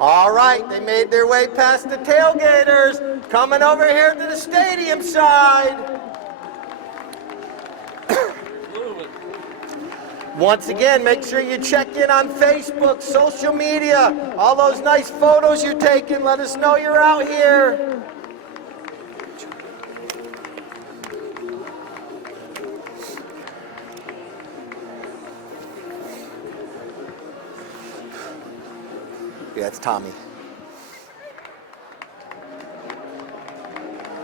All right, they made their way past the tailgaters, coming over here to the stadium side. Once again, make sure you check in on Facebook, social media, all those nice photos you're taking. Let us know you're out here. Yeah, it's Tommy.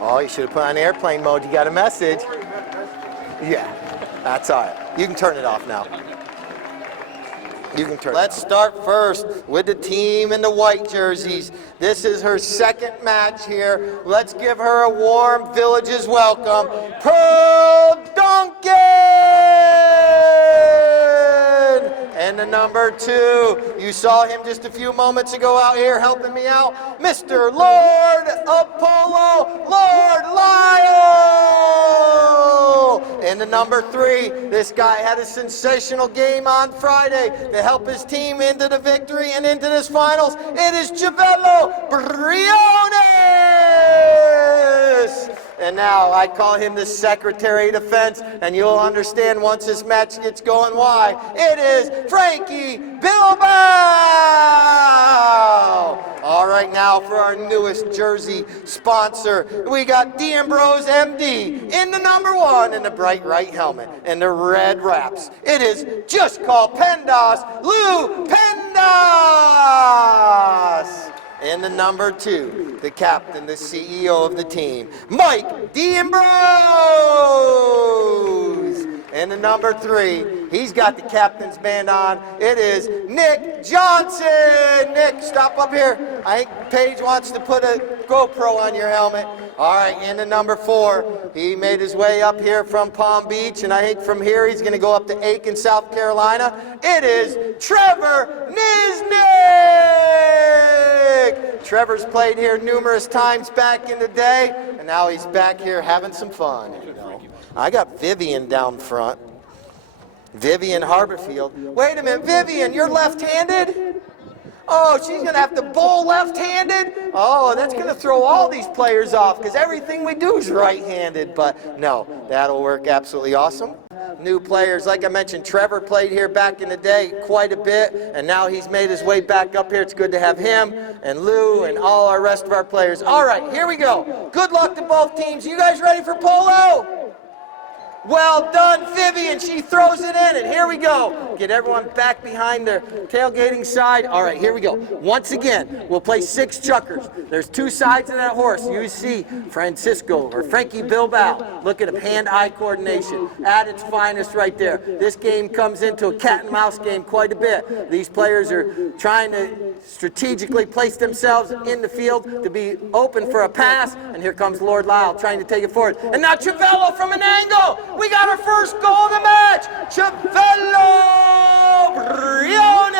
Oh, you should have put on airplane mode. You got a message. Yeah, that's all right. You can turn it off now. You can turn it off. Let's start first with the team in the white jerseys. This is her second match here. Let's give her a warm Villages welcome. Pearl Duncan! And the number 2, you saw him just a few moments ago out here helping me out, Mr. Lord of Polo, Lord Lyle! And the number 3, this guy had a sensational game on Friday to help his team into the victory and into this finals. It is Javello Briones! And now I call him the Secretary of Defense, and you'll understand once this match gets going why. It is Frankie Bilbao! All right, now for our newest jersey sponsor, we got D'Ambrose MD in the number 1 in the bright right helmet and the red wraps. It is Just Call Pendas, Lou Pendas! And the number 2, the captain, the CEO of the team, Mike D'Ambrose. And the number 3, he's got the captain's band on. It is Nick Johnson. Nick, stop up here. I think Paige wants to put a GoPro on your helmet. All right, and the number 4, he made his way up here from Palm Beach, and I think from here he's going to go up to Aiken, South Carolina. It is Trevor Niznik! Trevor's played here numerous times back in the day, and now he's back here having some fun. You know. I got Vivian down front. Vivian Harborfield. Wait a minute, Vivian, you're left-handed? Oh, she's going to have to bowl left-handed? Oh, that's going to throw all these players off because everything we do is right-handed. But no, that'll work absolutely awesome. New players, like I mentioned, Trevor played here back in the day quite a bit, and now he's made his way back up here. It's good to have him and Lou and all our rest of our players. All right, here we go. Good luck to both teams. You guys ready for polo? Well done, Vivian. She throws it in, and here we go. Get everyone back behind the tailgating side. All right, here we go. Once again, we'll play 6 chuckers. There's 2 sides of that horse. You see Francisco or Frankie Bilbao. Look at him, hand-eye coordination at its finest right there. This game comes into a cat and mouse game quite a bit. These players are trying to strategically place themselves in the field to be open for a pass, and here comes Lord Lyle trying to take it forward. And now Chavello from an angle. We got our first goal of the match. Chavello Briones.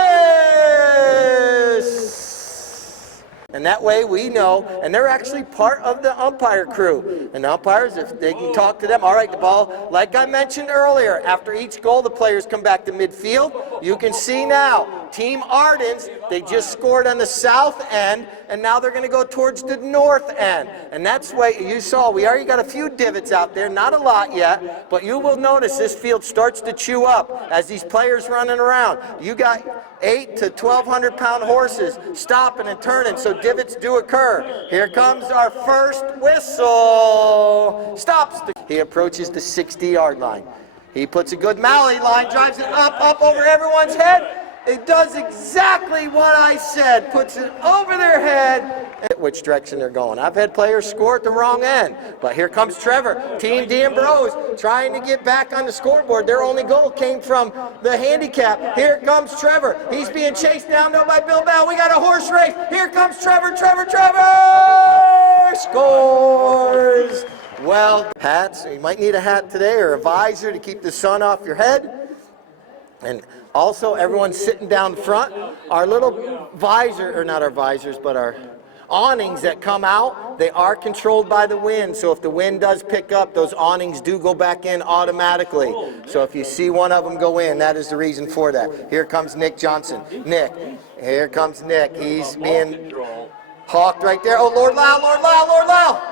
And that way we know, and they're actually part of the umpire crew. And the umpires, if they can talk to them, all right, the ball, like I mentioned earlier, after each goal, the players come back to midfield. You can see now, Team Ardens, they just scored on the south end, and now they're going to go towards the north end. And that's why you saw, we already got a few divots out there, not a lot yet, but you will notice this field starts to chew up as these players running around. You got 8 to 1,200-pound horses stopping and turning, so divots do occur. Here comes our first whistle. Stops. He approaches the 60-yard line. He puts a good Malley line, drives it up over everyone's head. It does exactly what I said, puts it over their head, which direction they're going. I've had players score at the wrong end, but here comes Trevor, Team D'Ambrose, trying to get back on the scoreboard. Their only goal came from the handicap. Here comes Trevor. He's being chased down though by Bilbao. We got a horse race. Here comes Trevor. Scores! Well, hats, you might need a hat today or a visor to keep the sun off your head. And also, everyone's sitting down front. Our little visor, or not our visors, but our awnings that come out, they are controlled by the wind, so if the wind does pick up, those awnings do go back in automatically. So if you see one of them go in, that is the reason for that. Here comes Nick Johnson. Nick, here comes Nick. He's being hawked right there. Oh, Lord Lau, Lord Lau, Lord Lau.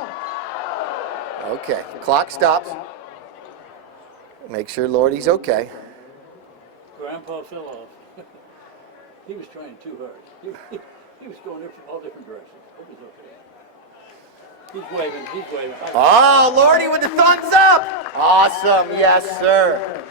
Okay, clock stops. Make sure Lordy's okay. Grandpa fell off. He was trying too hard. He was going all different directions. It was okay. He's waving, he's waving. Oh, Lordy with the thumbs up. Awesome, yes, sir.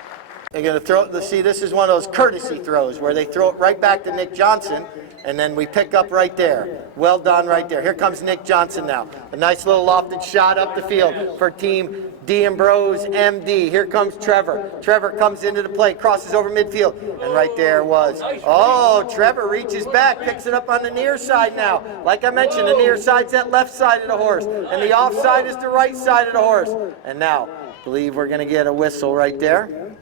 They're going to throw, see, this is one of those courtesy throws where they throw it right back to Nick Johnson, and then we pick up right there. Well done right there. Here comes Nick Johnson now. A nice little lofted shot up the field for Team D'Ambrose MD. Here comes Trevor. Trevor comes into the play, crosses over midfield, and right there was. Oh, Trevor reaches back, picks it up on the near side now. Like I mentioned, the near side's that left side of the horse, and the off side is the right side of the horse. And now, I believe we're going to get a whistle right there.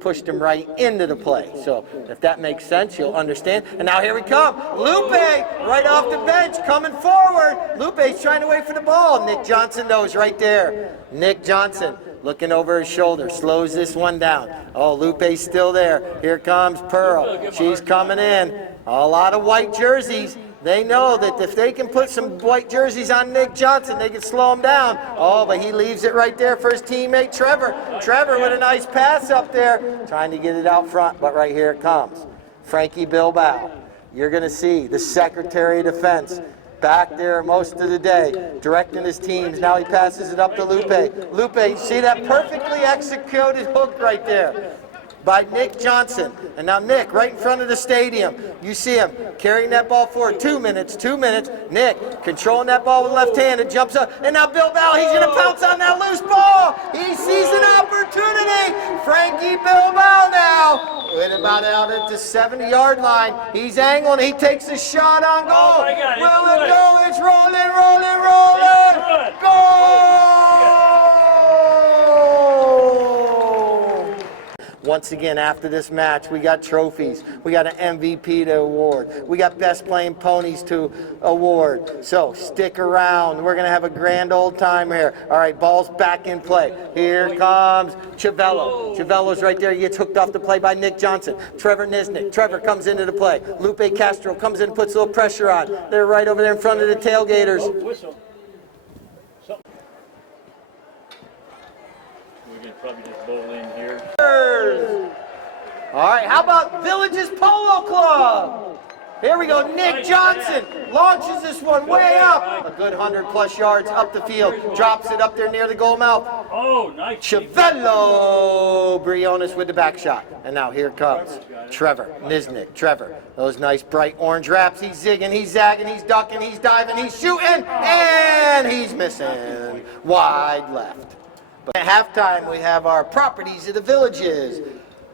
Pushed him right into the play. So if that makes sense, you'll understand. And now here we come. Lupe right off the bench coming forward. Lupe's trying to wait for the ball. Nick Johnson knows right there. Nick Johnson looking over his shoulder. Slows this one down. Oh, Lupe's still there. Here comes Pearl. She's coming in. A lot of white jerseys. They know that if they can put some white jerseys on Nick Johnson, they can slow him down. Oh, but he leaves it right there for his teammate Trevor. Trevor with a nice pass up there, trying to get it out front, but right here it comes. Frankie Bilbao. You're going to see the Secretary of Defense back there most of the day, directing his teams. Now he passes it up to Lupe. Lupe, you see that perfectly executed hook right there by Nick Johnson. And now Nick, right in front of the stadium, you see him carrying that ball forward. 2 minutes. Nick controlling that ball with left hand. It jumps up. And now Bilbao, he's going to pounce on that loose ball. He sees an opportunity. Frankie Bilbao now. With about out at the 70-yard line. He's angling. He takes a shot on goal. Will it go? It's rolling. Goal! Once again, after this match, we got trophies. We got an MVP to award. We got best playing ponies to award. So stick around. We're going to have a grand old time here. All right, ball's back in play. Here comes Chavello. Chavello's right there. He gets hooked off the play by Nick Johnson. Trevor Nisnik. Trevor comes into the play. Lupe Castro comes in and puts a little pressure on. They're right over there in front of the tailgaters. Whistle. We're going to probably just bowl in here. All right, how about Villages Polo Club? Here we go, Nick Johnson launches this one way up. A good 100+ yards up the field. Drops it up there near the goal mouth. Oh, nice. Chavello Briones with the back shot. And now here comes Trevor Nisnik. Trevor, those nice bright orange wraps. He's zigging, he's zagging, he's ducking, he's diving, he's shooting, and he's missing. Wide left. But at halftime, we have our properties of the Villages.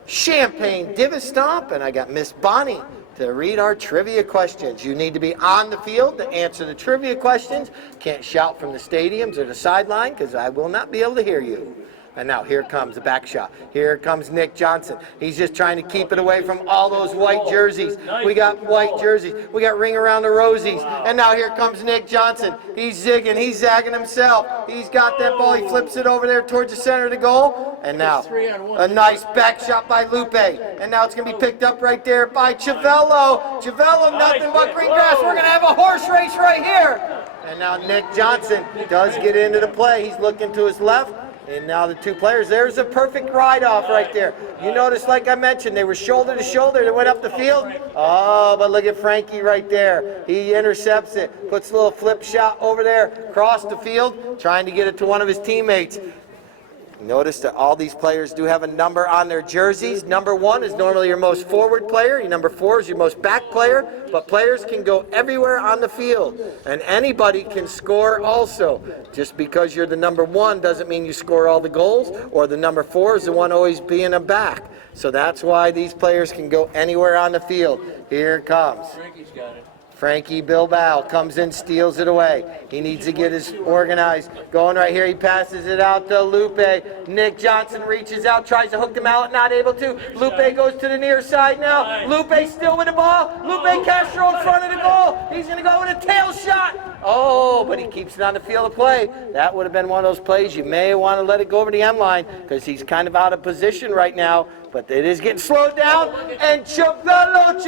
Champagne Divot Stomp, and I got Miss Bonnie to read our trivia questions. You need to be on the field to answer the trivia questions. Can't shout from the stadiums or the sideline because I will not be able to hear you. And now here comes the back shot. Here comes Nick Johnson. He's just trying to keep it away from all those white jerseys. We got white jerseys. We got ring around the rosies. And now here comes Nick Johnson. He's zigging. He's zagging himself. He's got that ball. He flips it over there towards the center of the goal. And now a nice back shot by Lupe. And now it's going to be picked up right there by Chavello. Chavello, nothing but green grass. We're going to have a horse race right here. And now Nick Johnson does get into the play. He's looking to his left. And now the two players, there's a perfect ride-off right there. You notice, like I mentioned, they were shoulder to shoulder. They went up the field. Oh, but look at Frankie right there. He intercepts it, puts a little flip shot over there, across the field, trying to get it to one of his teammates. Notice that all these players do have a number on their jerseys. Number 1 is normally your most forward player. Your number 4 is your most back player. But players can go everywhere on the field. And anybody can score also. Just because you're the number 1 doesn't mean you score all the goals. Or the number 4 is the one always being a back. So that's why these players can go anywhere on the field. Here it comes. Frankie's got it. Frankie Bilbao comes in, steals it away. He needs to get his organized. Going right here, he passes it out to Lupe. Nick Johnson reaches out, tries to hook him out, not able to. Lupe goes to the near side now. Lupe still with the ball. Lupe Castro in front of the goal. He's going to go with a tail shot. Oh, but he keeps it on the field of play. That would have been one of those plays you may want to let it go over the end line because he's kind of out of position right now. But it is getting slowed down. And Chavello,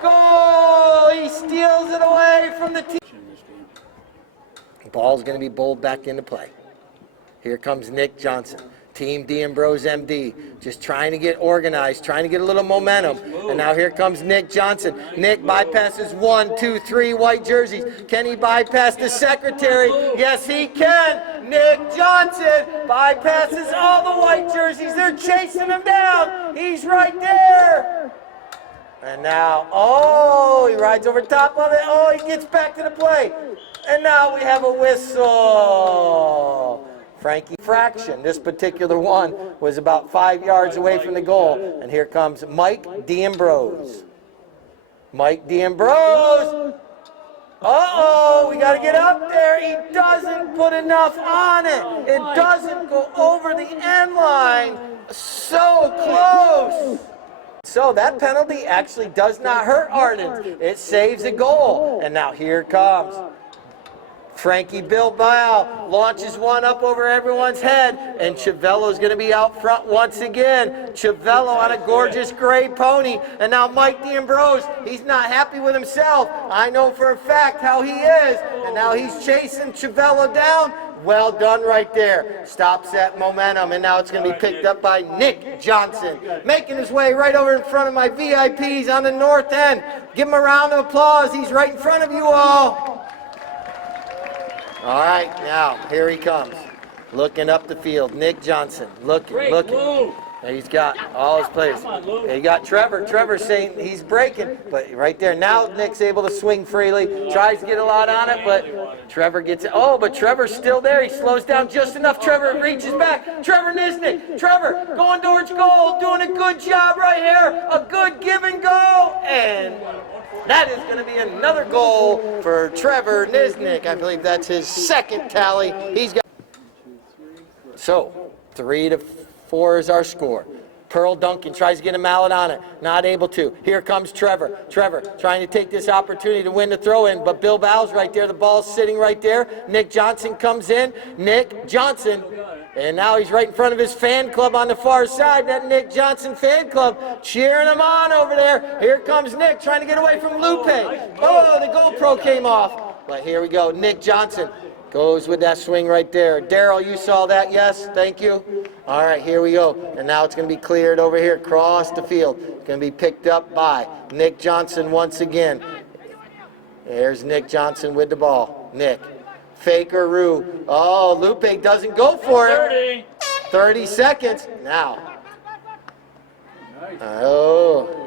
goal! He steals it away from the team. Ball's going to be bowled back into play. Here comes Nick Johnson. Team D'Ambrose MD, just trying to get organized, trying to get a little momentum. And now here comes Nick Johnson. Nick bypasses 1, 2, 3 white jerseys. Can he bypass the secretary? Yes, he can. Nick Johnson bypasses all the white jerseys. They're chasing him down. He's right there. And now, oh, he rides over top of it. Oh, he gets back to the play. And now we have a whistle. Frankie fraction. This particular one was about 5 yards away from the goal. And here comes Mike D'Ambrose. Mike D'Ambrose. Uh-oh, we got to get up there. He doesn't put enough on it. It doesn't go over the end line. So close. So that penalty actually does not hurt Ardens. It saves a goal. And now here comes Frankie Bilbao, launches one up over everyone's head, and Chavello's going to be out front once again. Chavello on a gorgeous gray pony, and now Mike D'Ambrose, he's not happy with himself. I know for a fact how he is, and now he's chasing Chavello down. Well done right there. Stops that momentum, and now it's going to be picked up by Nick Johnson, making his way right over in front of my VIPs on the north end. Give him a round of applause. He's right in front of you all. All right, now, here he comes. Looking up the field. Nick Johnson, looking. And he's got all his players. He got Trevor. Trevor's saying he's breaking, but right there. Now Nick's able to swing freely. Tries to get a lot on it, but Trevor gets it. Oh, but Trevor's still there. He slows down just enough. Trevor reaches back. Trevor Nisnik. Trevor going towards goal. Doing a good job right here. A good give and go. And that is going to be another goal for Trevor Nisnik. I believe that's his second tally. He's got. So, 3-4 is our score. Pearl Duncan tries to get a mallet on it. Not able to. Here comes Trevor. Trevor trying to take this opportunity to win the throw-in, but Bill Bowles right there. The ball's sitting right there. Nick Johnson comes in. Nick Johnson. And now he's right in front of his fan club on the far side. That Nick Johnson fan club cheering him on over there. Here comes Nick trying to get away from Lupe. Oh, the GoPro came off. But here we go. Nick Johnson goes with that swing right there. Daryl, you saw that? Yes? Thank you. All right, here we go. And now it's going to be cleared over here across the field. It's going to be picked up by Nick Johnson once again. There's Nick Johnson with the ball. Nick. Fakeroo. Oh, Lupe doesn't go for it. 30 seconds. Now. Oh.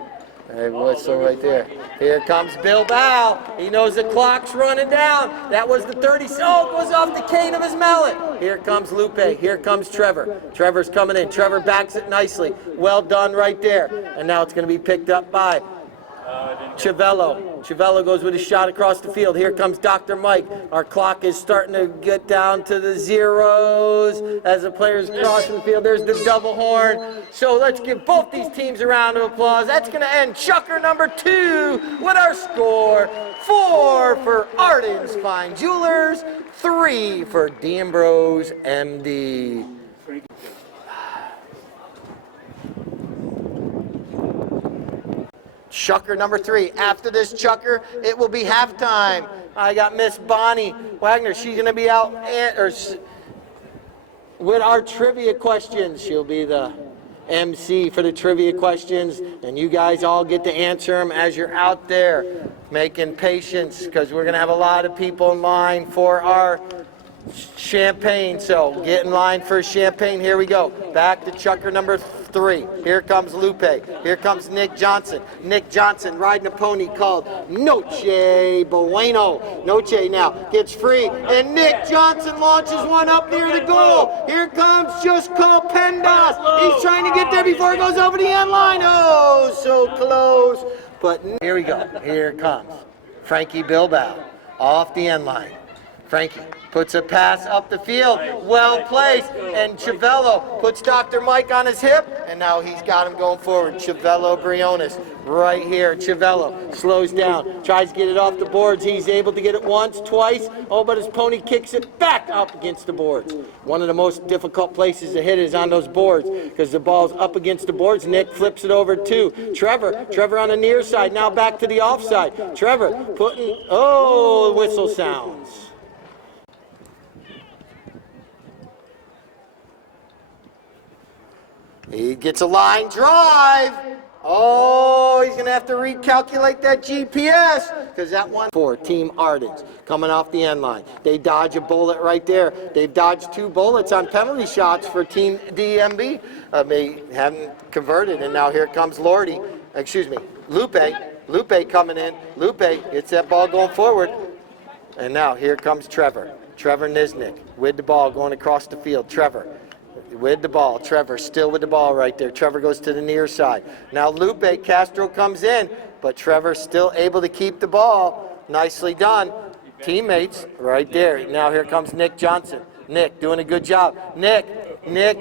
Hey, whistle right there. Here comes Bilbao. He knows the clock's running down. That was the 30. Oh, it goes off the cane of his mallet. Here comes Lupe. Here comes Trevor. Trevor's coming in. Trevor backs it nicely. Well done right there. And now it's going to be picked up by Chavello. Chavello goes with a shot across the field. Here comes Dr. Mike. Our clock is starting to get down to the zeros as the players crossing the field. There's the double horn. So let's give both these teams a round of applause. That's going to end Chucker number 2 with our score. 4 for Ardens Fine Jewelers, 3 for D'Ambrose MD. Chucker number 3. After this Chucker, it will be halftime. I got Miss Bonnie Wagner. She's going to be out with our trivia questions. She'll be the MC for the trivia questions, and you guys all get to answer them as you're out there making patience, because we're going to have a lot of people in line for our champagne. So get in line for champagne. Here we go. Back to Chucker number 3. Here comes Lupe. Here comes Nick Johnson. Nick Johnson riding a pony called Noche Bueno. Noche now gets free, and Nick Johnson launches one up near the goal. Here comes Jusco Pendas. He's trying to get there before it goes over the end line. Oh, so close. But here we go. Here comes Frankie Bilbao off the end line. Frankie puts a pass up the field, well placed, and Chiavello puts Dr. Mike on his hip, and now he's got him going forward. Chiavello Briones right here. Chiavello slows down, tries to get it off the boards. He's able to get it once, twice. Oh, but his pony kicks it back up against the boards. One of the most difficult places to hit is on those boards because the ball's up against the boards. Nick flips it over to Trevor on the near side, now back to the offside. Trevor putting, oh, whistle sounds. He gets a line drive. Oh, he's going to have to recalculate that GPS because that one for Team Ardens coming off the end line. They dodge a bullet right there. They've dodged 2 bullets on penalty shots for Team DMB. They haven't converted, and now here comes Lupe. Lupe coming in. Lupe gets that ball going forward. And now here comes Trevor. Trevor Niznik with the ball going across the field. Trevor with the ball. Trevor still with the ball right there. Trevor goes to the near side. Now Lupe Castro comes in, but Trevor still able to keep the ball. Nicely done. Teammates right there. Now here comes Nick Johnson. Nick doing a good job. Nick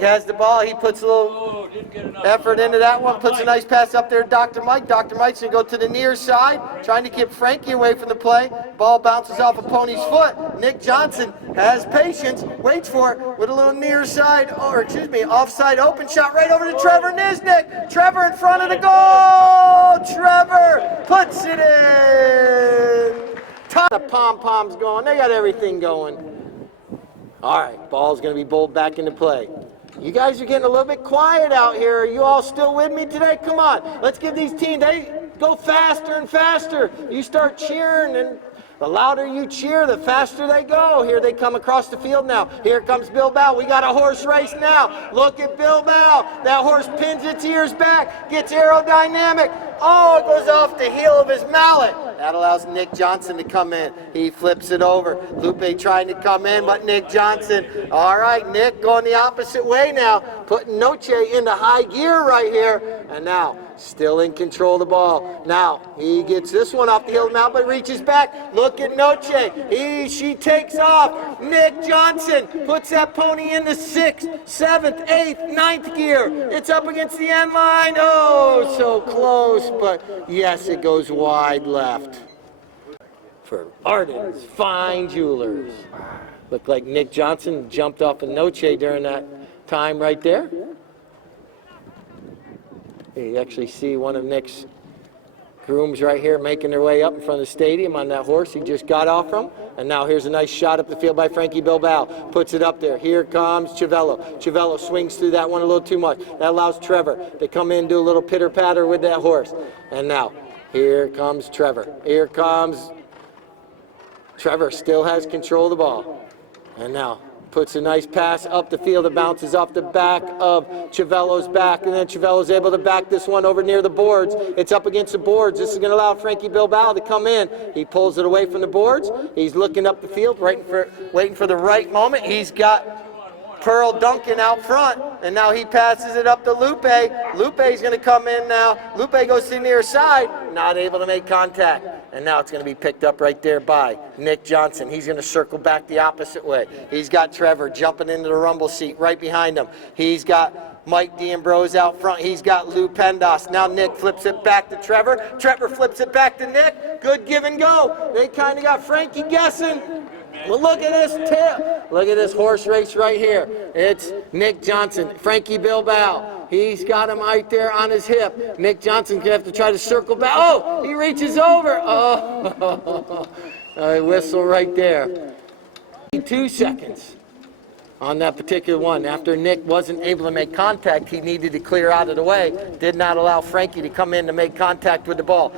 has the ball. He puts a little effort into that one. Puts a nice pass up there to Dr. Mike. Dr. Mike's going to go to the near side, trying to keep Frankie away from the play. Ball bounces off a pony's foot. Nick Johnson has patience, waits for it with a little near side, offside open shot right over to Trevor Niznik. Trevor in front of the goal. Trevor puts it in. Ton of pom-poms going. They got everything going. All right, ball's going to be bowled back into play. You guys are getting a little bit quiet out here. Are you all still with me today? Come on, let's give these teams, they go faster and faster. You start cheering, and the louder you cheer, the faster they go. Here they come across the field now. Here comes Bilbao. We got a horse race now. Look at Bilbao. That horse pins its ears back, gets aerodynamic. Oh, it goes off the heel of his mallet. That allows Nick Johnson to come in. He flips it over. Lupe trying to come in, but Nick Johnson. All right, Nick going the opposite way now. Putting Noche into high gear right here. And now, still in control of the ball. Now, he gets this one off the heel of the mallet, but reaches back. Look at Noche. She takes off. Nick Johnson puts that pony into 6th, 7th, 8th, 9th gear. It's up against the end line. Oh, so close, but yes, it goes wide left. For Ardens Fine Jewelers. Looked like Nick Johnson jumped off of Noche during that time right there. You actually see one of Nick's grooms right here making their way up in front of the stadium on that horse he just got off from. And now here's a nice shot up the field by Frankie Bilbao. Puts it up there. Here comes Chiavello. Chiavello swings through that one a little too much. That allows Trevor to come in and do a little pitter-patter with that horse. And now, here comes Trevor. Here comes Trevor. Still has control of the ball. And now, puts a nice pass up the field. It bounces off the back of Chiavello's back, and then Chiavello's able to back this one over near the boards. It's up against the boards. This is going to allow Frankie Bilbao to come in. He pulls it away from the boards. He's looking up the field, waiting for the right moment. He's got Pearl Duncan out front, and now he passes it up to Lupe. Lupe's going to come in now. Lupe goes to the near side, not able to make contact. And now it's going to be picked up right there by Nick Johnson. He's going to circle back the opposite way. He's got Trevor jumping into the rumble seat right behind him. He's got Mike D'Ambrose out front. He's got Lou Pendas. Now Nick flips it back to Trevor. Trevor flips it back to Nick. Good give and go. They kind of got Frankie guessing. Well, look at this Look at this horse race right here. It's Nick Johnson, Frankie Bilbao. He's got him right there on his hip. Nick Johnson's gonna have to try to circle back. Oh, he reaches over. Oh, a whistle right there. 2 seconds on that particular one. After Nick wasn't able to make contact, he needed to clear out of the way. Did not allow Frankie to come in to make contact with the ball.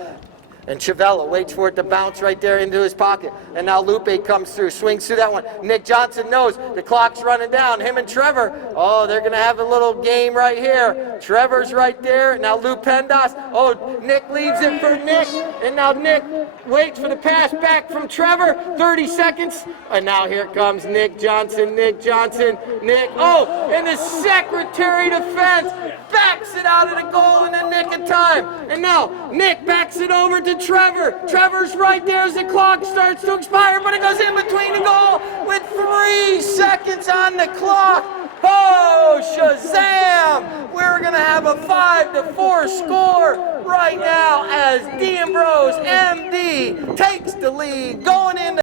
And Chiavello waits for it to bounce right there into his pocket. And now Lupe comes through, swings through that one. Nick Johnson knows the clock's running down. Him and Trevor, oh, they're going to have a little game right here. Trevor's right there. Now Lou Pendas. Oh, Nick leaves it for Nick. And now Nick waits for the pass back from Trevor. 30 seconds. And now here comes Nick Johnson. Nick. Oh, and the Secretary of Defense backs it out of the goal in the nick of time. And now Nick backs it over to Trevor. Trevor's right there as the clock starts to expire, but it goes in between the goal with 3 seconds on the clock. Oh, Shazam! We're going to have a 5-4 score right now as D'Ambrose MD takes the lead going into...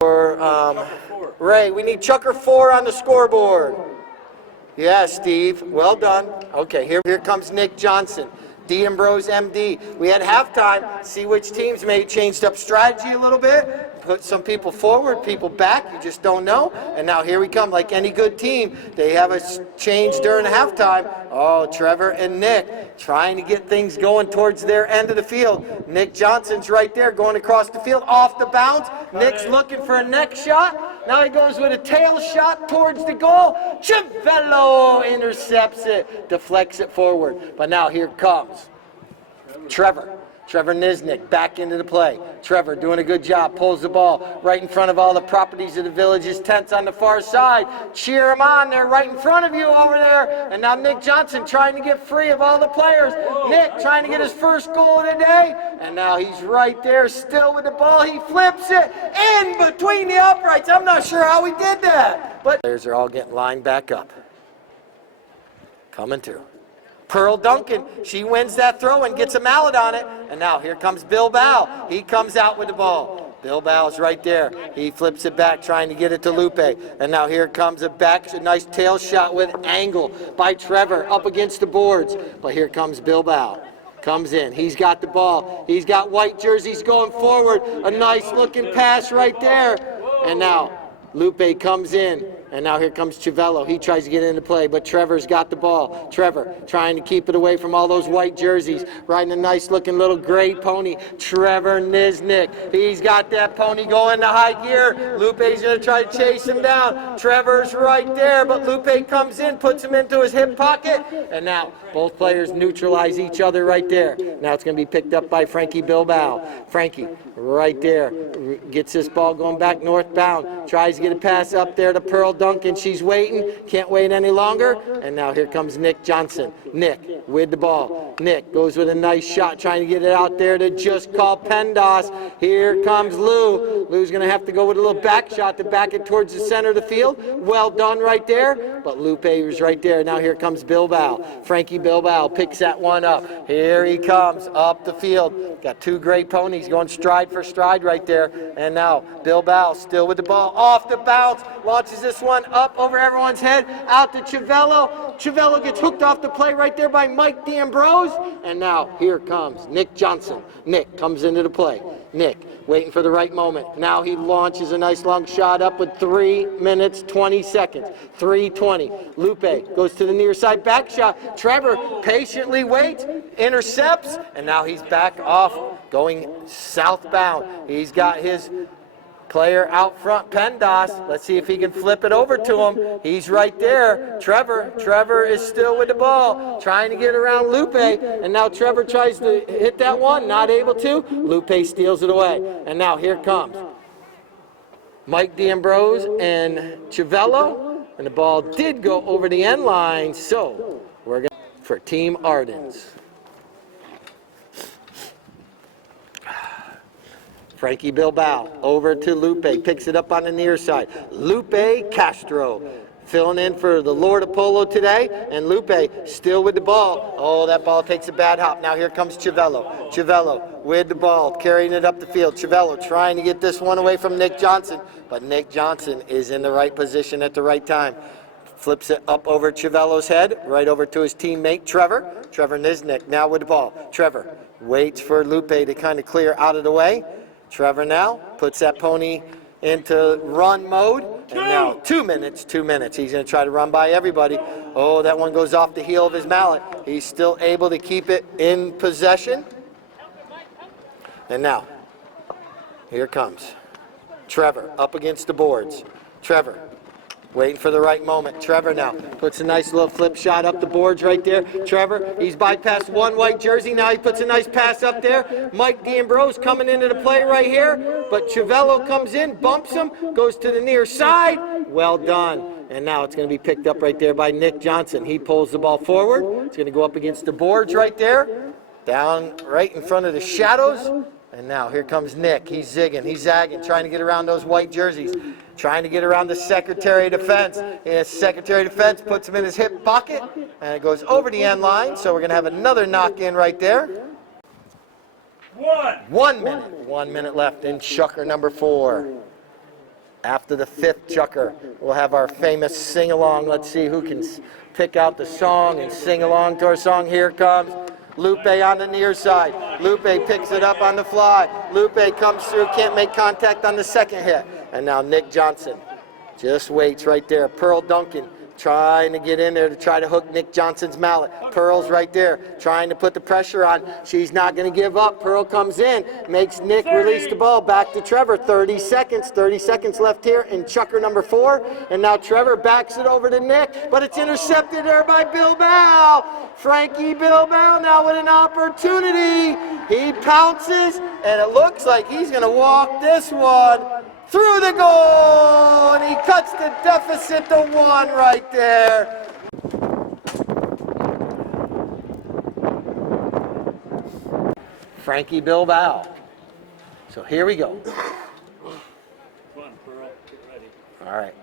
Ray, we need Chucker 4 on the scoreboard. Yeah, Steve. Well done. Okay, here comes Nick Johnson. D'Ambrose MD. We had halftime. See which teams may have changed up strategy a little bit. Put some people forward, people back. You just don't know. And now here we come. Like any good team, they have a change during halftime. Oh, Trevor and Nick trying to get things going towards their end of the field. Nick Johnson's right there going across the field off the bounce. Nick's looking for a neck shot. Now he goes with a tail shot towards the goal. Ciavello intercepts it, deflects it forward. But now here comes Trevor Niznik back into the play. Trevor doing a good job, pulls the ball right in front of all the properties of the Village's tents on the far side. Cheer him on, they're right in front of you over there. And now Nick Johnson trying to get free of all the players. Nick trying to get his first goal of the day. And now he's right there still with the ball. He flips it in between the uprights. I'm not sure how he did that. But players are all getting lined back up. Coming through. Pearl Duncan, she wins that throw and gets a mallet on it. And now here comes Bill Bow. He comes out with the ball. Bill Bow's right there. He flips it back, trying to get it to Lupe. And now here comes a nice tail shot with angle by Trevor up against the boards. But here comes Bill Bow. Comes in. He's got the ball. He's got white jerseys going forward. A nice looking pass right there. And now Lupe comes in. And now here comes Ciavello. He tries to get into play, but Trevor's got the ball. Trevor trying to keep it away from all those white jerseys. Riding a nice looking little gray pony. Trevor Niznik. He's got that pony going to high gear. Lupe's going to try to chase him down. Trevor's right there, but Lupe comes in, puts him into his hip pocket. And now both players neutralize each other right there. Now it's going to be picked up by Frankie Bilbao. Frankie right there gets this ball going back northbound. Tries to get a pass up there to Pearl Duncan. She's waiting, can't wait any longer. And now here comes Nick Johnson. Nick with the ball. Nick goes with a nice shot, trying to get it out there to just call Pendas. Here comes Lou. Lou's going to have to go with a little back shot to back it towards the center of the field. Well done right there. But Lupe was right there. Now here comes Bilbao. Frankie Bilbao picks that one up. Here he comes up the field. Got two great ponies going stride for stride right there. And now Bilbao still with the ball off the bounce. Launches this one up over everyone's head. Out to Ciavello. Ciavello gets hooked off the play right there by Mike D'Ambrose. And now here comes Nick Johnson. Nick comes into the play. Nick waiting for the right moment. Now he launches a nice long shot up with 3 minutes, 20 seconds. 3:20. Lupe goes to the near side back shot. Trevor patiently waits, intercepts, and now he's back off going southbound. He's got his player out front, Pendas. Let's see if he can flip it over to him. He's right there. Trevor is still with the ball, trying to get around Lupe. And now Trevor tries to hit that one, not able to. Lupe steals it away. And now here comes Mike D'Ambrose and Ciavello. And the ball did go over the end line. So we're going for Team Ardens. Frankie Bilbao over to Lupe, picks it up on the near side. Lupe Castro filling in for the Lord of Polo today, and Lupe still with the ball. Oh, that ball takes a bad hop. Now here comes Ciavello. Ciavello with the ball, carrying it up the field. Ciavello trying to get this one away from Nick Johnson, but Nick Johnson is in the right position at the right time. Flips it up over Ciavello's head, right over to his teammate Trevor Niznik now with the ball. Trevor waits for Lupe to kind of clear out of the way. Trevor now puts that pony into run mode. And now 2 minutes. He's going to try to run by everybody. Oh, that one goes off the heel of his mallet. He's still able to keep it in possession. And now, here comes Trevor up against the boards. Trevor waiting for the right moment. Trevor now puts a nice little flip shot up the boards right there. Trevor, he's bypassed one white jersey. Now he puts a nice pass up there. Mike D'Ambrose coming into the play right here. But Ciavello comes in, bumps him, goes to the near side. Well done. And now it's going to be picked up right there by Nick Johnson. He pulls the ball forward. It's going to go up against the boards right there. Down right in front of the shadows. And now here comes Nick. He's zigging, he's zagging, trying to get around those white jerseys, trying to get around the Secretary of Defense. And Secretary of Defense puts him in his hip pocket, and it goes over the end line. So we're going to have another knock-in right there. 1 minute. 1 minute left in chucker number 4. After the 5th chucker, we'll have our famous sing-along. Let's see who can pick out the song and sing along to our song. Here comes Lupe on the near side. Lupe picks it up on the fly. Lupe comes through, can't make contact on the second hit. And now Nick Johnson just waits right there. Pearl Duncan trying to get in there to try to hook Nick Johnson's mallet. Pearl's right there trying to put the pressure on. She's not going to give up. Pearl comes in, makes Nick release the ball back to Trevor. 30 seconds left here in chucker number 4. And now Trevor backs it over to Nick, but it's intercepted there by Bilbao. Frankie Bilbao now with an opportunity. He pounces, and it looks like he's going to walk this one through the goal, and he cuts the deficit to 1 right there. Frankie Bilbao. So here we go. Come on, Pearl, get ready. All right.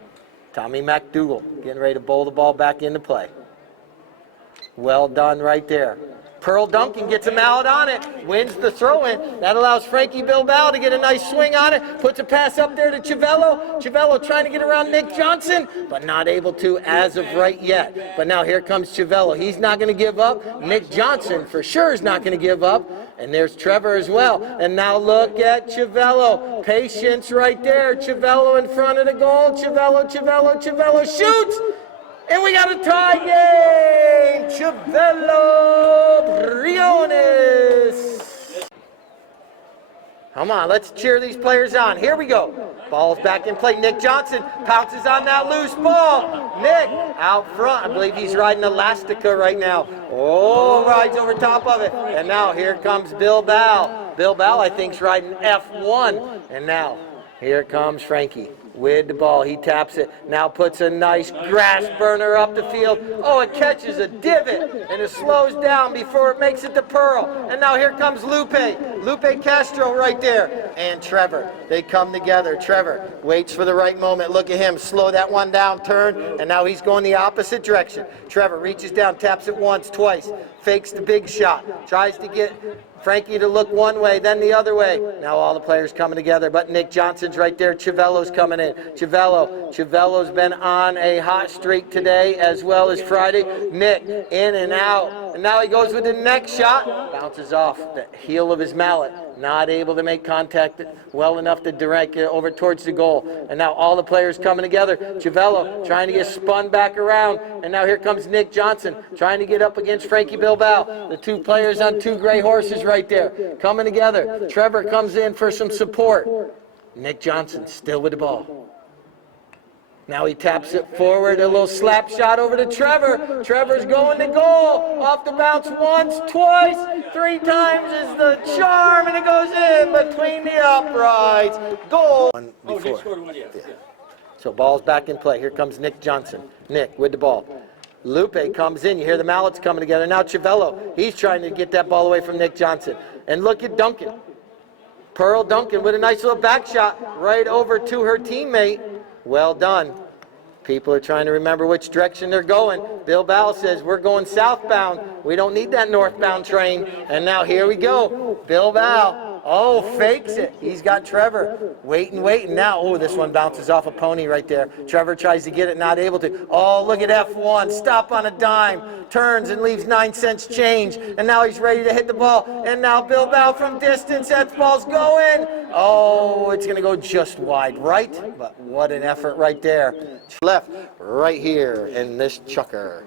Tommy McDougal getting ready to bowl the ball back into play. Well done right there. Pearl Duncan gets a mallet on it, wins the throw-in. That allows Frankie Bilbao to get a nice swing on it, puts a pass up there to Chivello. Chivello trying to get around Nick Johnson, but not able to as of right yet. But now here comes Chivello. He's not going to give up. Nick Johnson for sure is not going to give up. And there's Trevor as well. And now look at Chivello. Patience right there. Chivello in front of the goal. Chivello shoots! And we got a tie game! Chivello Briones! Come on, let's cheer these players on. Here we go. Ball's back in play. Nick Johnson pounces on that loose ball. Nick out front. I believe he's riding Elastica right now. Oh, rides over top of it. And now here comes Bilbao. Bilbao, I think, is riding F1. And now here comes Frankie with the ball. He taps it. Now puts a nice grass burner up the field. Oh, it catches a divot, and it slows down before it makes it to Pearl. And now here comes Lupe. Lupe Castro right there. And Trevor. They come together. Trevor waits for the right moment. Look at him. Slow that one down, turn, and now he's going the opposite direction. Trevor reaches down, taps it once, twice, fakes the big shot, tries to get Frankie to look one way, then the other way. Now all the players coming together, but Nick Johnson's right there. Chivello's coming in. Chivello's been on a hot streak today as well as Friday. Nick in and out. And now he goes with the next shot. Bounces off the heel of his mallet. Not able to make contact well enough to direct it over towards the goal. And now all the players coming together. Chivello trying to get spun back around. And now here comes Nick Johnson trying to get up against Frankie Bilbao. The two players on two gray horses right there coming together. Trevor comes in for some support. Nick Johnson still with the ball. Now he taps it forward, a little slap shot over to Trevor. Trevor's going to goal. Off the bounce once, twice, 3 times is the charm, and it goes in between the uprights. Goal. Oh, Nick scored one, yeah. So ball's back in play. Here comes Nick Johnson. Nick with the ball. Lupe comes in. You hear the mallets coming together. Now Chivello. He's trying to get that ball away from Nick Johnson. And look at Duncan. Pearl Duncan with a nice little back shot right over to her teammate. Well done. People are trying to remember which direction they're going. Bilbao says, we're going southbound. We don't need that northbound train. And now here we go. Bilbao. Oh, fakes it. He's got Trevor. Waiting. Now, oh, this one bounces off a pony right there. Trevor tries to get it, not able to. Oh, look at F1. Stop on a dime. Turns and leaves 9 cents change. And now he's ready to hit the ball. And now Bilbao from distance. That ball's going. Oh, it's going to go just wide right. But what an effort right there. Left right here in this chucker.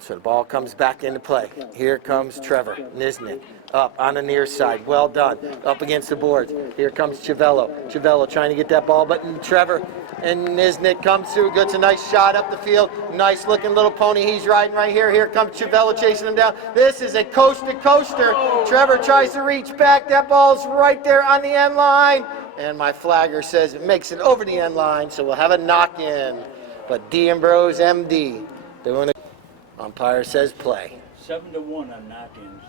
So the ball comes back into play. Here comes Trevor Nisnik up on the near side. Well done. Up against the boards. Here comes Chivello. Chivello trying to get that ball, but Trevor and Nisnik comes through. Gets a nice shot up the field. Nice looking little pony he's riding right here. Here comes Chivello chasing him down. This is a coast-to-coaster. Trevor tries to reach back. That ball's right there on the end line. And my flagger says it makes it over the end line, so we'll have a knock-in. But D. Ambrose, MD, doing it. Umpire says play. 7-1 on knock-ins.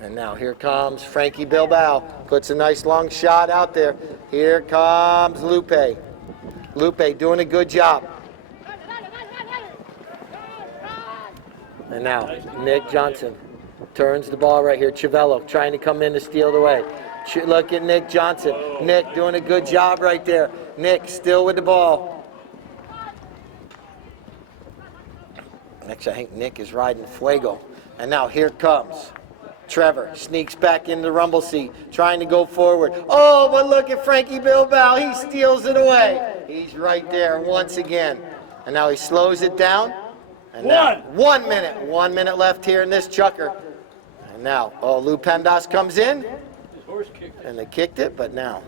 And now here comes Frankie Bilbao. Puts a nice long shot out there. Here comes Lupe. Lupe doing a good job. And now Nick Johnson turns the ball right here. Chivello trying to come in to steal it away. Look at Nick Johnson. Nick doing a good job right there. Nick still with the ball. Actually, I think Nick is riding fuego. And now here comes Trevor. Sneaks back into the rumble seat, trying to go forward. Oh, but look at Frankie Bilbao. He steals it away. He's right there once again. And now he slows it down. And now 1 minute. 1 minute left here in this chukker. And now, Lou Pendas comes in. And they kicked it, but now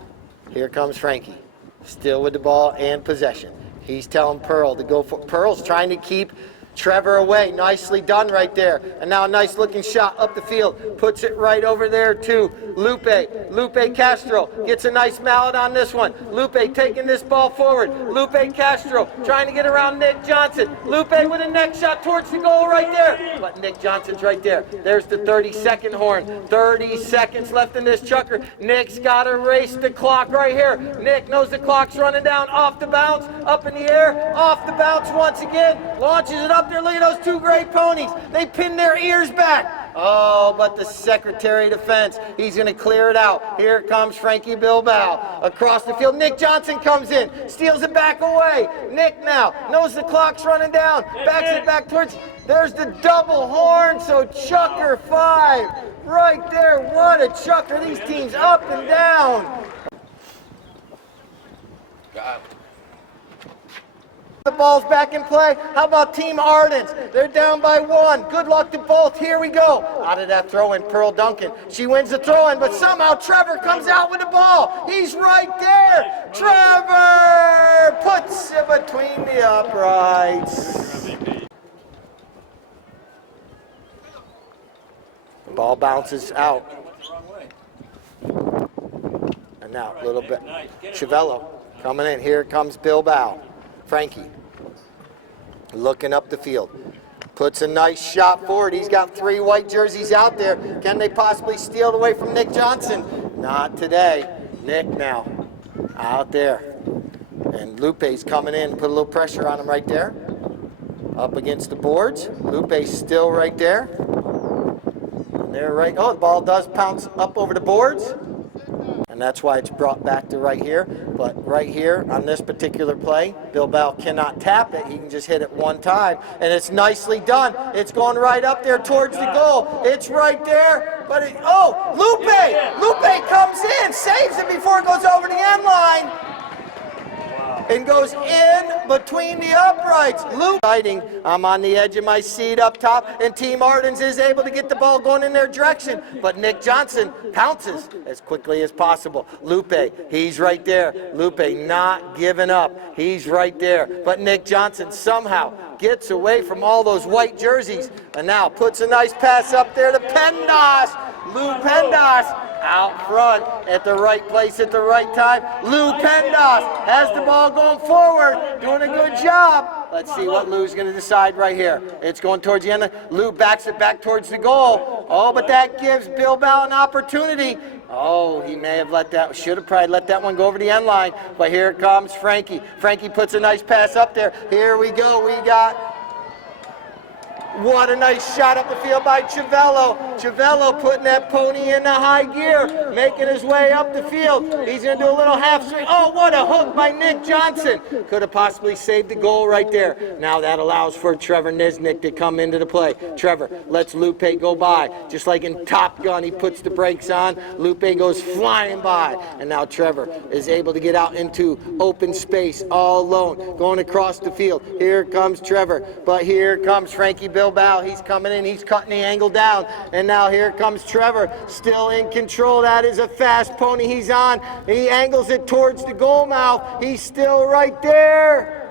here comes Frankie. Still with the ball and possession. He's telling Pearl to go for. Pearl's trying to keep Trevor away. Nicely done right there. And now a nice looking shot up the field. Puts it right over there to Lupe. Lupe Castro gets a nice mallet on this one. Lupe taking this ball forward. Lupe Castro trying to get around Nick Johnson. Lupe with a neck shot towards the goal right there. But Nick Johnson's right there. There's the 30-second horn. 30 seconds left in this chukker. Nick's got to race the clock right here. Nick knows the clock's running down. Off the bounce. Up in the air. Off the bounce once again. Launches it up there. Look at those two great ponies. They pin their ears back. Oh, but the Secretary of Defense, he's going to clear it out. Here comes Frankie Bilbao across the field. Nick Johnson comes in, steals it back away. Nick now knows the clock's running down, backs it back towards. There's the double horn, so chukker 5 right there. What a chukker. These teams up and down. The ball's back in play. How about Team Ardens? They're down by 1. Good luck to both. Here we go. Out of that throw-in, Pearl Duncan. She wins the throw-in, but somehow Trevor comes out with the ball. He's right there. Trevor puts it between the uprights. The ball bounces out. And now a little bit. Chivello coming in. Here comes Bilbao. Frankie looking up the field. Puts a nice shot forward. He's got 3 white jerseys out there. Can they possibly steal it away from Nick Johnson? Not today. Nick now out there. And Lupe's coming in. Put a little pressure on him right there. Up against the boards. Lupe's still right there. And they're right. Oh, the ball does pounce up over the boards. And that's why it's brought back to right here. But right here on this particular play, Bilbao cannot tap it. He can just hit it one time. And it's nicely done. It's going right up there towards the goal. It's right there. But Lupe! Lupe comes in, saves it before it goes over the end line. And goes in between the uprights. Lupe, I'm on the edge of my seat up top, and Team Ardens is able to get the ball going in their direction. But Nick Johnson pounces as quickly as possible. Lupe, he's right there. Lupe not giving up. He's right there. But Nick Johnson somehow gets away from all those white jerseys and now puts a nice pass up there to Pendas. Lou Pendas out front at the right place at the right time. Lou Pendas has the ball going forward, doing a good job. Let's see what Lou's going to decide right here. It's going towards the end. Lou backs it back towards the goal. Oh, but that gives Bilbao an opportunity. Oh, he may have should have probably let that one go over the end line. But here comes Frankie. Frankie puts a nice pass up there. Here we go. We got... What a nice shot up the field by Chivello. Chivello putting that pony in the high gear, making his way up the field. He's going to do a little half swing. Oh, what a hook by Nick Johnson. Could have possibly saved the goal right there. Now that allows for Trevor Nisnik to come into the play. Trevor lets Lupe go by. Just like in Top Gun, he puts the brakes on. Lupe goes flying by. And now Trevor is able to get out into open space all alone, going across the field. Here comes Trevor, but here comes Frankie Bilbao. He's coming in, he's cutting the angle down, and now here comes Trevor, still in control. That is a fast pony he's on. He angles it towards the goal mouth. He's still right there,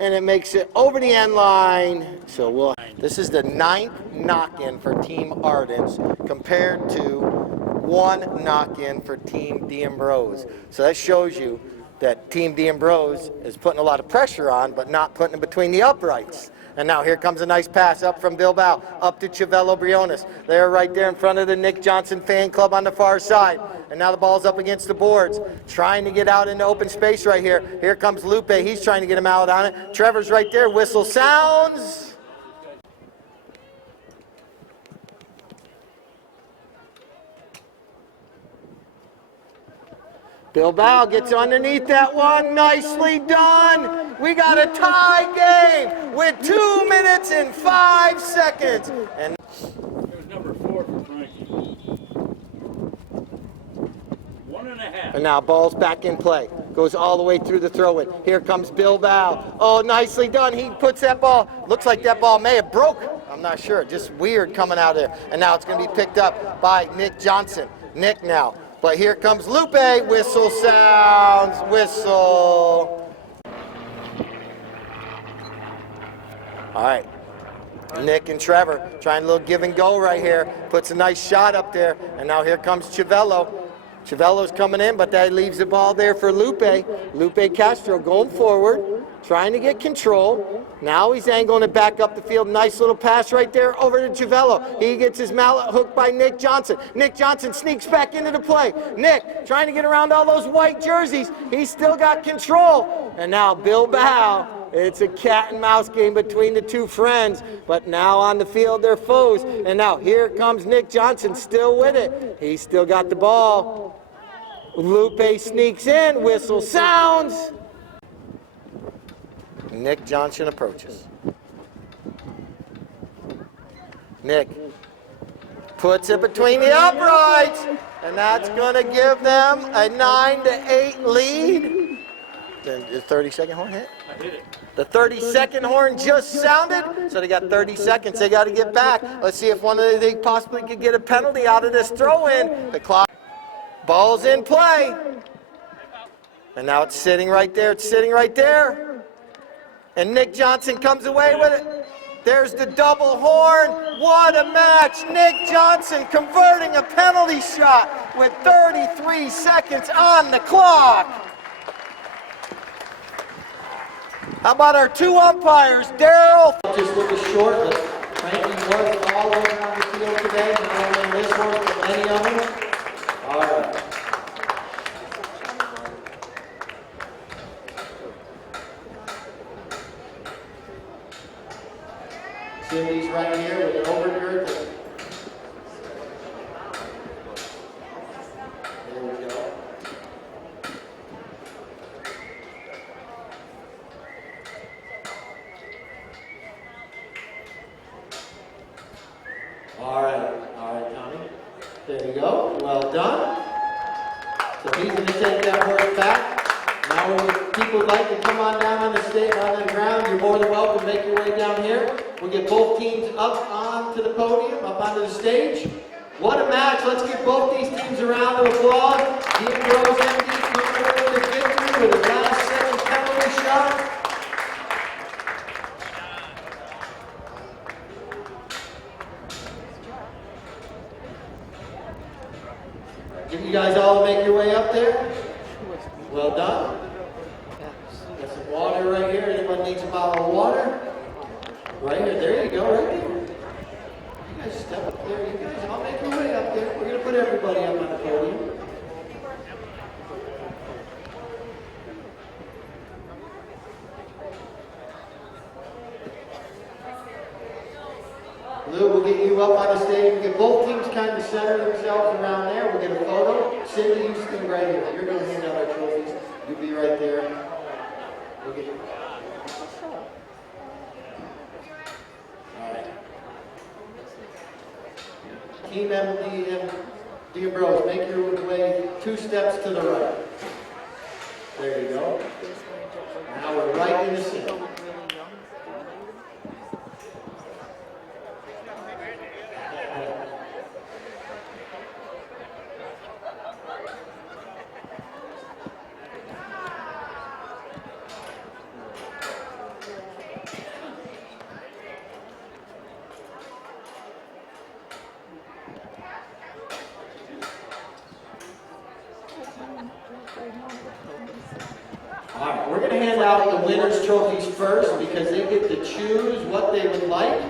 and it makes it over the end line. So this is the 9th knock-in for Team Ardens compared to 1 knock-in for Team D'Ambrose. So that shows you that Team D'Ambrose is putting a lot of pressure on, but not putting it between the uprights. And now here comes a nice pass up from Bilbao, up to Chavello Briones. They're right there in front of the Nick Johnson fan club on the far side. And now the ball's up against the boards, trying to get out into open space right here. Here comes Lupe. He's trying to get him out on it. Trevor's right there. Whistle sounds. Bilbao gets underneath that one. Nicely done. We got a tie game with 2 minutes and 5 seconds. And It was number 4 for Frankie. 1.5. And now ball's back in play. Goes all the way through the throw-in. Here comes Bilbao. Oh, nicely done. He puts that ball. Looks like that ball may have broke. I'm not sure. Just weird coming out of there. And now it's going to be picked up by Nick Johnson. Nick now. But here comes Lupe. Whistle sounds. Whistle. All right. Nick and Trevor trying a little give and go right here. Puts a nice shot up there. And now here comes Chavello. Chavello's coming in, but that leaves the ball there for Lupe. Lupe Castro going forward, trying to get control. Now he's angling it back up the field. Nice little pass right there over to Chavello. He gets his mallet hooked by Nick Johnson. Nick Johnson sneaks back into the play. Nick trying to get around all those white jerseys. He's still got control. And now Bilbao. It's a cat and mouse game between the two friends, but now on the field they're foes. And now here comes Nick Johnson still with it. He's still got the ball. Lupe sneaks in, whistle sounds. Nick Johnson approaches. Nick puts it between the uprights, and that's going to give them a 9-8 lead. The 30-second horn hit? I hit it. The 30-second horn just sounded, so they got 30 seconds. They got to get back. Let's see if one of they possibly could get a penalty out of this throw-in. The clock, ball's in play, and now it's sitting right there. It's sitting right there, and Nick Johnson comes away with it. There's the double horn. What a match! Nick Johnson converting a penalty shot with 33 seconds on the clock. How about our two umpires, Daryl? Just looking short, but Frankie was all the way around the field today, not only in this one, but many of them. All right. Cindy's right here with an overgirt. There we go. All right, Tommy. There you go. Well done. So he's going to take that horse back. Now, if people would like to come on down on the stage, on the ground, you're more than welcome. Make your way down here. We'll get both teams up onto the podium, up onto the stage. What a match! Let's give both these teams a round of applause. Dean Rose MD coming away with the victory with a last-second penalty shot. Give you guys all make your way up there. Well done. Got some water right here. Anyone needs a bottle of water? Right here. There you go. Right there. You guys step up there. You guys all make your way up there. We're going to put everybody up on the podium. Lou, we'll get you up on the stage. We'll get both teams kind of center themselves around there. We'll get a photo. Cindy, you stand right here. You're going to hand out our trophies. You'll be right there. We'll get you. All right. Team MD and Dear Bros, make your way 2 steps to the right. There you go. Now we're right in the center. All right, we're going to hand out the winners' trophies first because they get to choose what they would like.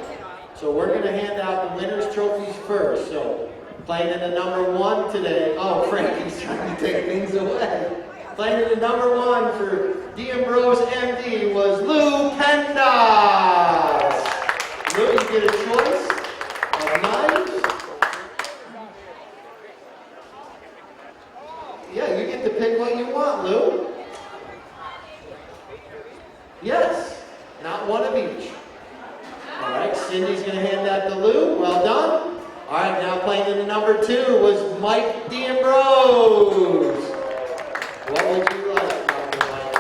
So we're going to hand out the winners' trophies first. So playing in the number 1 today. Oh, Frankie's trying to take things away. Playing in the number 1 for D'Ambrose MD was Lou Pendas. Lou, you get a choice of knives. Yeah, you get to pick what you want, Lou. Yes, not one of each. All right, Cindy's going to hand that to Lou. Well done. All right, now playing in the number 2 was Mike D'Ambrose. What would you like, Dr. Mike?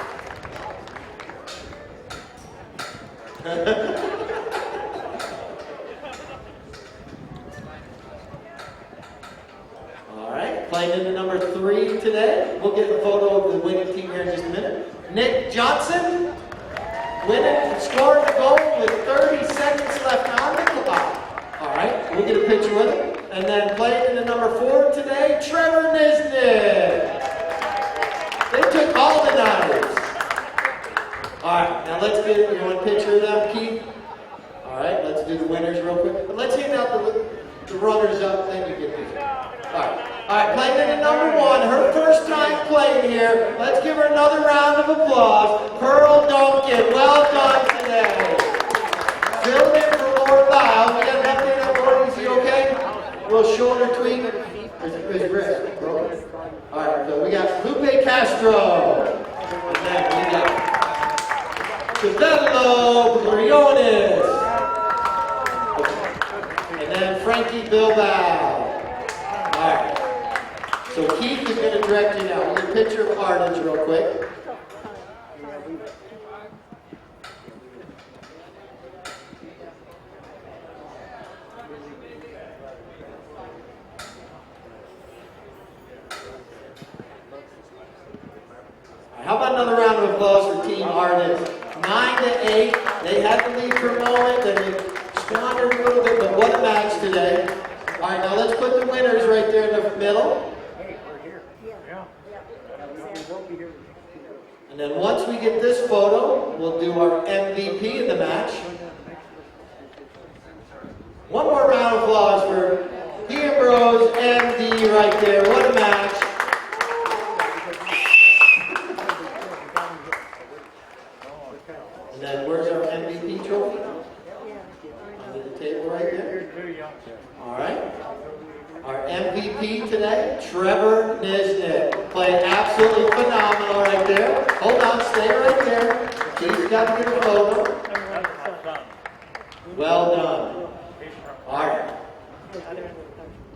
All right, playing in the number 3 today. We'll get a photo of the winning team here in just a minute. Nick Johnson. Winning, scored the goal with 30 seconds left on the clock. All right, we'll get a picture with him. And then playing in the number 4 today, Trevor Nisnick. They took all the knives. All right, now let's get, you want a picture of them, Keith? All right, let's do the winners real quick. But let's hand out the runners up, then you get these. All right, playing in the number 1, her first time playing here. Let's give her another round of applause. Pearl Duncan, well done today. Filled in for Laura Lyle. We got an update on Laura, is he okay? A little shoulder tweak. His wrist broken. All right, so we got Lupe Castro. And then we got Castello Briones. And then Frankie Bilbao. All right. So Keith is going to direct you now. We'll get a picture of Ardens real quick. How about another round of applause for Team Ardens? 9-8. They had the lead for a moment, and they squandered a little bit, but what a match today. All right, now let's put the winners right there in the middle. And then once we get this photo, we'll do our MVP in the match. One more round of applause for D'Ambrose MD right there. What a match. And then where's our MVP trophy? Under the table right there. All right. Our MVP today, Trevor Nisnick. Played absolutely phenomenal right there. Hold on, stay right there. He's got to get a photo. Well done. All right.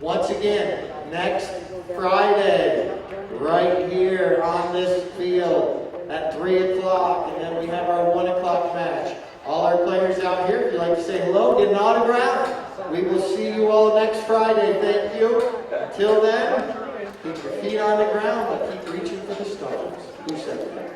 Once again, next Friday, right here on this field at 3 o'clock, and then we have our 1 o'clock match. All our players out here, if you'd like to say hello, get an autograph. We will see you all next Friday. Thank you. Until then, keep your feet on the ground, but keep reaching for the stars. Who said that?